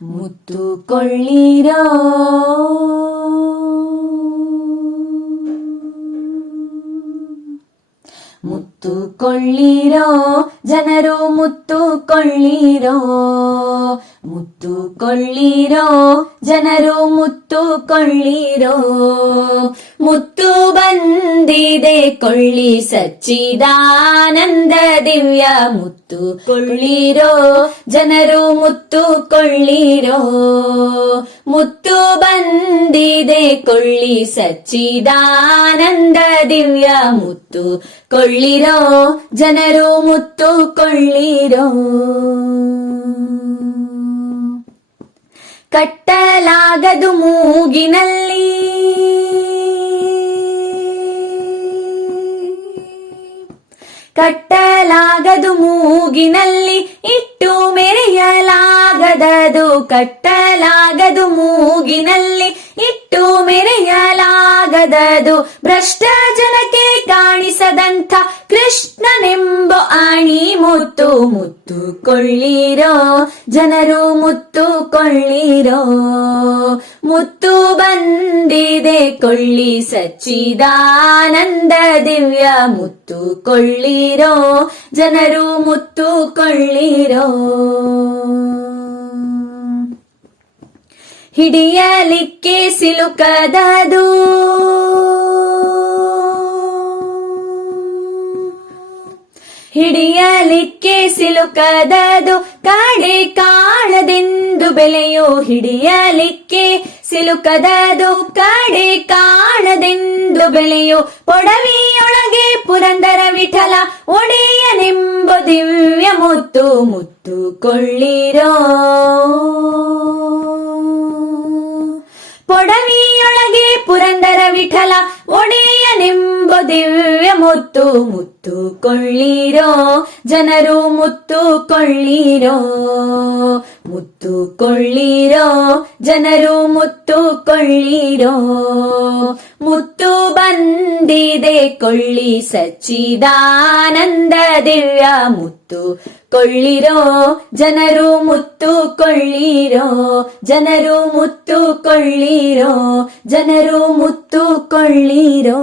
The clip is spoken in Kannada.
ಮುತ್ತು ಕೊಳ್ಳಿರೋ ಮುತ್ತು ಕೊಳ್ಳಿರೋ ಜನರು ಮುತ್ತು ಕೊಳ್ಳಿರೋ ಮುತ್ತು ಕೊಳ್ಳಿರೋ ಜನರು ಮುತ್ತು ಕೊಳ್ಳಿರೋ ಮುತ್ತು ಬಂದಿದೆ ಕೊಳ್ಳಿ ಸಚ್ಚಿದಾನಂದ ದಿವ್ಯ ಮುತ್ತು ಕೊಳ್ಳಿರೋ ಜನರು ಮುತ್ತು ಕೊಳ್ಳಿರೋ ಮುತ್ತು ಬಂದಿದೆ ಕೊಳ್ಳಿ ಸಚ್ಚಿದಾನಂದ ದಿವ್ಯ ಮುತ್ತು ಕೊಳ್ಳಿರೋ ಜನರು ಮುತ್ತು ಕೊಳ್ಳಿರೋ ಕಟ್ಟಲಾಗದು ಮೂಗಿನಲ್ಲಿ ಕಟ್ಟಲಾಗದು ಮೂಗಿನಲ್ಲಿ ಇಟ್ಟು ಮೆರೆಯಲಾಗದದು ಕಟ್ಟಲಾಗದು ಮೂಗಿನಲ್ಲಿ ಇಟ್ಟು ಮೆರೆಯಲಾಗದದು ಭ್ರಷ್ಟ ಜನಕ್ಕೆ ಕಾಣಿಸದಂಥ ಕೃಷ್ಣನೆಂಬ ಆಣಿ ಮುತ್ತು ಮುತ್ತು ಕೊಳ್ಳಿರೋ ಜನರು ಮುತ್ತು ಕೊಳ್ಳಿರೋ ಮುತ್ತು ಬಂದಿದೆ ಕೊಳ್ಳಿ ಸಚ್ಚಿದಾನಂದ ದಿವ್ಯ ಮುತ್ತು ಕೊಳ್ಳಿರೋ ಜನರು ಮುತ್ತು ಕೊಳ್ಳಿರೋ ಹಿಡಿಯಲಿಕ್ಕೆ ಸಿಲುಕದದು ಹಿಡಿಯಲಿಕ್ಕೆ ಸಿಲುಕದದು ಕಾಡೆ ಕಾಣದೆಂದು ಬೆಲೆಯೋ ಹಿಡಿಯಲಿಕ್ಕೆ ಸಿಲುಕದದು ಕಾಡೆ ಕಾಣದೆಂದು ಬೆಲೆಯೋ ಪೊಡವಿಯೊಳಗೆ ಪುರಂದರ ವಿಠಲ ಒಡೆಯನೆಂಬ ದಿವ್ಯ ಮುತ್ತು ಮುತ್ತು ಕೊಳ್ಳಿರೋ ಪೊಡವಿಯೊಳಗೆ ಪುರಂದರ ವಿಠಲ ಒಡೆಯನೆಂಬ ದಿವ್ಯ ಮುತ್ತು ಮುತ್ತು ಕೊಳ್ಳಿರೋ ಜನರು ಮುತ್ತು ಕೊಳ್ಳಿರೋ ಮುತ್ತು ಕೊಳ್ಳಿರೋ ಜನರು ಮುತ್ತು ಕೊಳ್ಳಿರೋ ಮುತ್ತು ಬಂದಿದೆ ಕೊಳ್ಳಿ ಸಚ್ಚಿದಾನಂದ ದಿವ್ಯ ಮುತ್ತು ಕೊಳ್ಳಿರೋ ಜನರು ಮುತ್ತು ಕೊಳ್ಳಿರೋ ಜನರು ಮುತ್ತು ಕೊಳ್ಳಿರೋ ಜನರು ಮುತ್ತು ಕೊಳ್ಳಿರೋ